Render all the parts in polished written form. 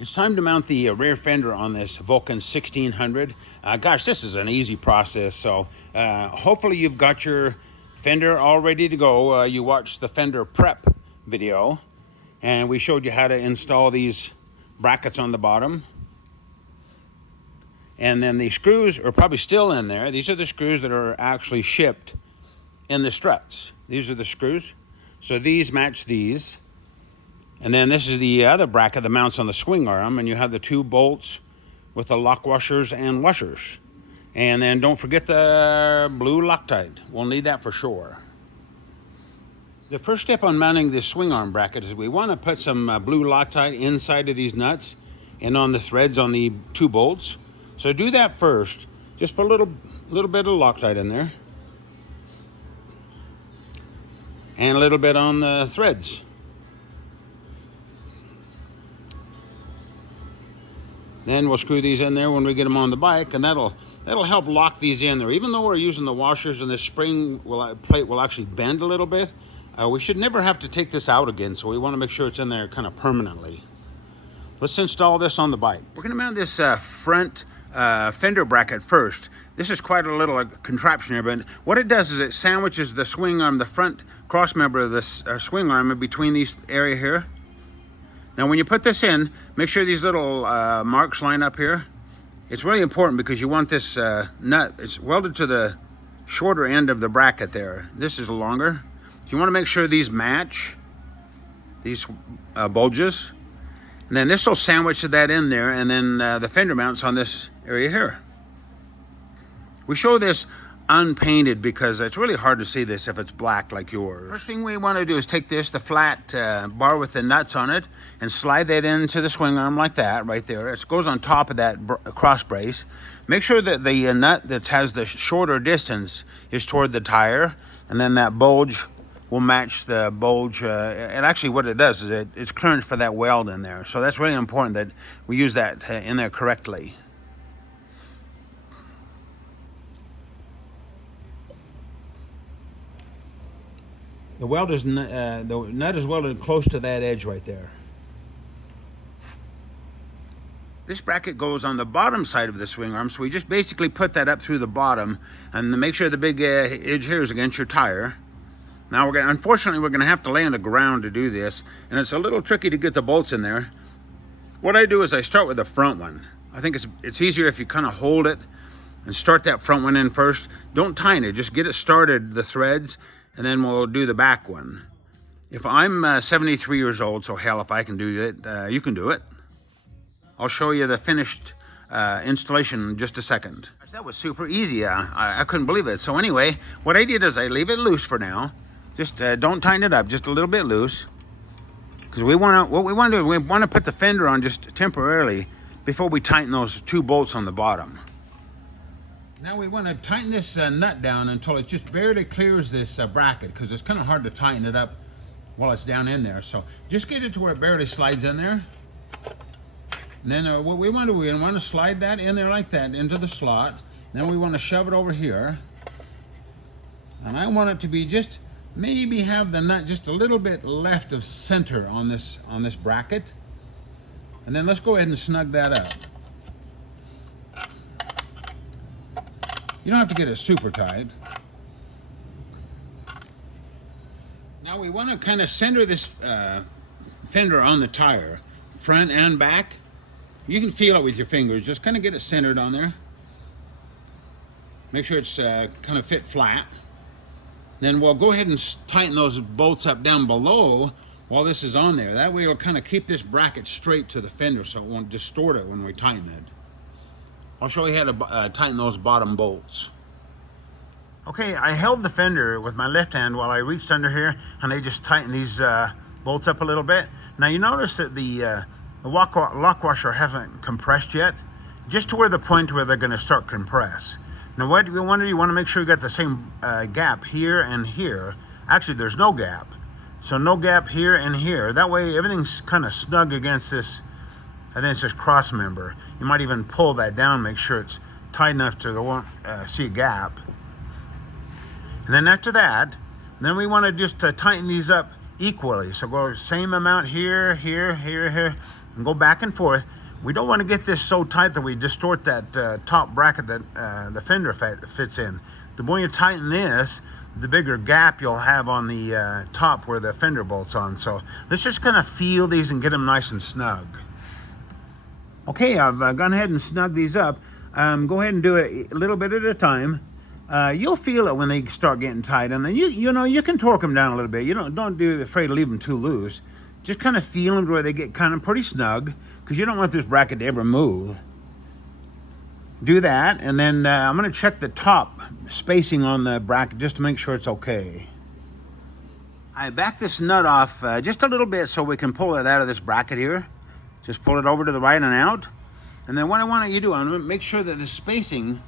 It's time to mount the rear fender on this Vulcan 1600. Gosh, this is an easy process. So hopefully you've got your fender all ready to go. You watched the fender prep video and we showed you how to install these brackets on the bottom. And then the screws are probably still in there. These are the screws that are actually shipped in the struts. These are the screws. So these match these. And then this is the other bracket that mounts on the swing arm, and you have the two bolts with the lock washers and washers. And then don't forget the blue Loctite. We'll need that for sure. The first step on mounting this swing arm bracket is we want to put some blue Loctite inside of these nuts and on the threads on the two bolts. So do that first. Just put a little bit of Loctite in there. And a little bit on the threads. Then we'll screw these in there when we get them on the bike, and that'll help lock these in there. Even though we're using the washers and this spring plate will actually bend a little bit, we should never have to take this out again, so we want to make sure it's in there kind of permanently. Let's install this on the bike. We're going to mount this front fender bracket first. This is quite a little contraption here, but what it does is it sandwiches the swing arm, the front cross member of this swing arm in between these area here. Now when you put this in, make sure these little marks line up here. It's really important because you want this nut, it's welded to the shorter end of the bracket there. This is longer. So you want to make sure these match, these bulges. And then this will sandwich that in there, and then the fender mounts on this area here. We show this unpainted because it's really hard to see this if it's black like yours. First thing we want to do is take this, the flat bar with the nuts on it, and slide that into the swing arm like that right there. It goes on top of that cross brace. Make sure that the nut that has the shorter distance is toward the tire, and then that bulge will match the bulge. And actually what it does is it's clearance for that weld in there. So that's really important that we use that in there correctly. The nut is welded close to that edge right there. This bracket goes on the bottom side of the swing arm, so we just basically put that up through the bottom and make sure the big edge here is against your tire. Now unfortunately we're gonna have to lay on the ground to do this, and it's a little tricky to get the bolts in there. What I do is I start with the front one. I think it's easier if you kind of hold it and start that front one in first. Don't tighten it, just get it started, the threads, and then we'll do the back one. If I'm 73 years old, so hell, if I can do it, you can do it. I'll show you the finished installation in just a second. That was super easy. I couldn't believe it. So anyway, what I did is I leave it loose for now. Just don't tighten it up, just a little bit loose. Because what we want to do, we want to put the fender on just temporarily before we tighten those two bolts on the bottom. Now we want to tighten this nut down until it just barely clears this bracket, because it's kind of hard to tighten it up while it's down in there. So just get it to where it barely slides in there. And then what we want to slide that in there like that into the slot. Then we want to shove it over here. And I want it to be just maybe have the nut just a little bit left of center on this bracket. And then let's go ahead and snug that up. You don't have to get it super tight. Now we want to kind of center this fender on the tire, front and back. You can feel it with your fingers. Just kind of get it centered on there. Make sure it's kind of fit flat. Then we'll go ahead and tighten those bolts up down below while this is on there. That way it'll kind of keep this bracket straight to the fender so it won't distort it when we tighten it. I'll show you how to tighten those bottom bolts. Okay, I held the fender with my left hand while I reached under here, and I just tightened these bolts up a little bit. Now you notice that the lock washer hasn't compressed yet, just to where the point where they're going to start compress. Now what you want to make sure you got the same gap here and here. Actually, there's no gap, so no gap here and here. That way everything's kind of snug against this. I think it's this cross member. You might even pull that down, make sure it's tight enough to see a gap. And then after that, then we want to just tighten these up equally. So go same amount here, here, here, here. and go back and forth. We don't want to get this so tight that we distort that top bracket that the fender fits in. The more you tighten this, the bigger gap you'll have on the top where the fender bolts on. So let's just kind of feel these and get them nice and snug. Okay, I've gone ahead and snugged these up. Go ahead and do it a little bit at a time. You'll feel it when they start getting tight, and then you know you can torque them down a little bit. You don't be afraid to leave them too loose. Just kind of feel them where they get kind of pretty snug, because you don't want this bracket to ever move. Do that, and then I'm going to check the top spacing on the bracket just to make sure it's okay. I back this nut off just a little bit so we can pull it out of this bracket here. Just pull it over to the right and out. And then what I want you to do, I'm going to make sure that the spacing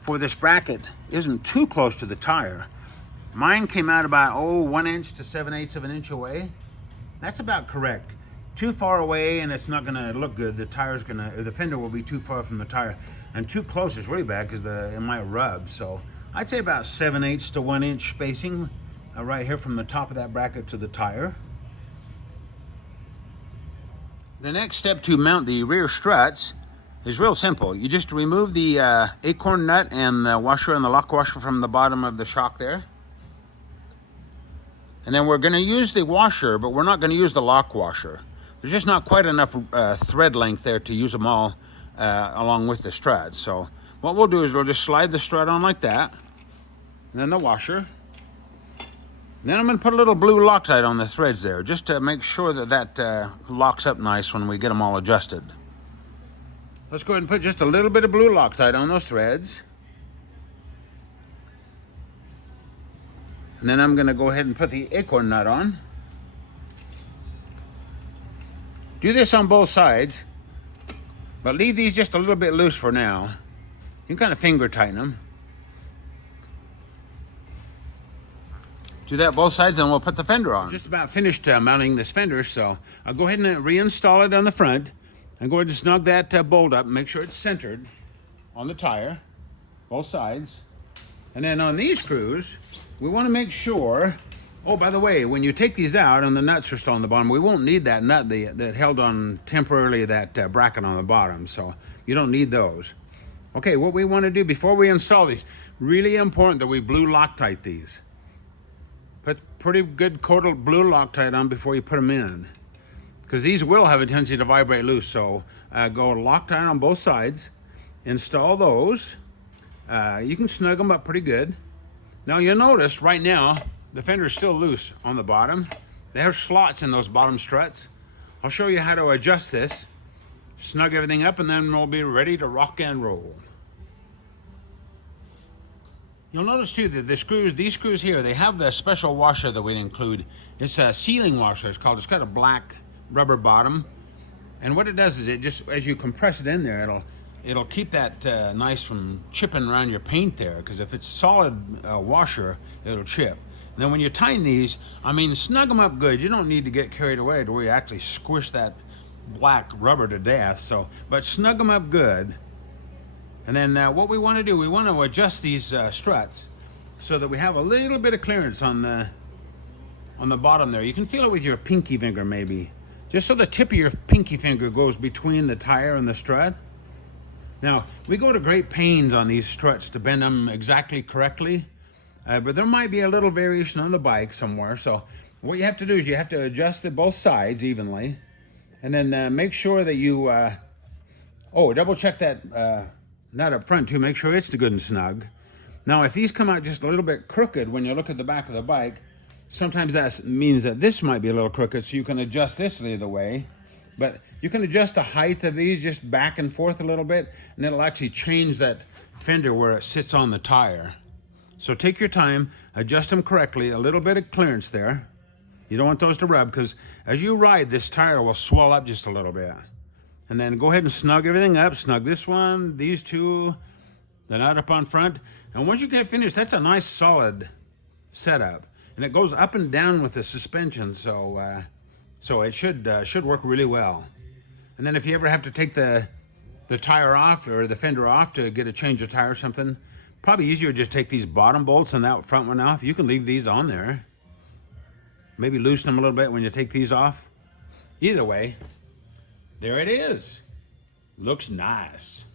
for this bracket isn't too close to the tire. Mine came out about 1 inch to 7/8 of an inch away. That's about correct. Too far away and it's not going to look good. The fender will be too far from the tire, and too close is really bad because it might rub. So I'd say about 7/8 to 1 inch spacing right here from the top of that bracket to the tire. The next step to mount the rear struts is real simple. You just remove the acorn nut and the washer and the lock washer from the bottom of the shock there. And then we're going to use the washer, but we're not going to use the lock washer. There's just not quite enough thread length there to use them all along with the strut. So what we'll do is we'll just slide the strut on like that, and then the washer. And then I'm going to put a little blue Loctite on the threads there, just to make sure that locks up nice when we get them all adjusted. Let's go ahead and put just a little bit of blue Loctite on those threads. And then I'm going to go ahead and put the acorn nut on. Do this on both sides, but leave these just a little bit loose for now. You can kind of finger tighten them. Do that both sides, and we'll put the fender on. Just about finished mounting this fender, so I'll go ahead and reinstall it on the front. And go ahead and snug that bolt up, make sure it's centered on the tire, both sides. And then on these screws, we want to make sure, oh, by the way, when you take these out and the nuts are still on the bottom, we won't need that nut that held on temporarily that bracket on the bottom, so you don't need those. Okay, what we want to do before we install these, really important that we blue Loctite these. Put pretty good coat of blue Loctite on before you put them in, because these will have a tendency to vibrate loose. So go Loctite on both sides, install those. You can snug them up pretty good. Now you'll notice right now the fender is still loose on the bottom. There are slots in those bottom struts. I'll show you how to adjust this, snug everything up, and then we'll be ready to rock and roll. You'll notice too that these screws here, they have a special washer that we include. It's a sealing washer, it's called. It's got a black rubber bottom, and what it does is it just, as you compress it in there, it'll keep that nice from chipping around your paint there, because if it's solid washer, it'll chip. And then when you tighten these, I mean, snug them up good. You don't need to get carried away to where you actually squish that black rubber to death. So, but snug them up good. And then what we want to do, we want to adjust these struts so that we have a little bit of clearance on the bottom there. You can feel it with your pinky finger maybe, just so the tip of your pinky finger goes between the tire and the strut. Now, we go to great pains on these struts to bend them exactly correctly, but there might be a little variation on the bike somewhere. So what you have to do is you have to adjust both sides evenly, and then make sure that you, double check that nut up front too, make sure it's good and snug. Now, if these come out just a little bit crooked when you look at the back of the bike, sometimes that means that this might be a little crooked, so you can adjust this either way. But you can adjust the height of these just back and forth a little bit, and it'll actually change that fender where it sits on the tire. So take your time, adjust them correctly, a little bit of clearance there. You don't want those to rub, because as you ride, this tire will swell up just a little bit. And then go ahead and snug everything up. Snug this one, these two, the nut up on front. And once you get finished, that's a nice solid setup. And it goes up and down with the suspension, so it should work really well. And then if you ever have to take the tire off or the fender off to get a change of tire or something, probably easier to just take these bottom bolts and that front one off. You can leave these on there. Maybe loosen them a little bit when you take these off. Either way, There it is. Looks nice.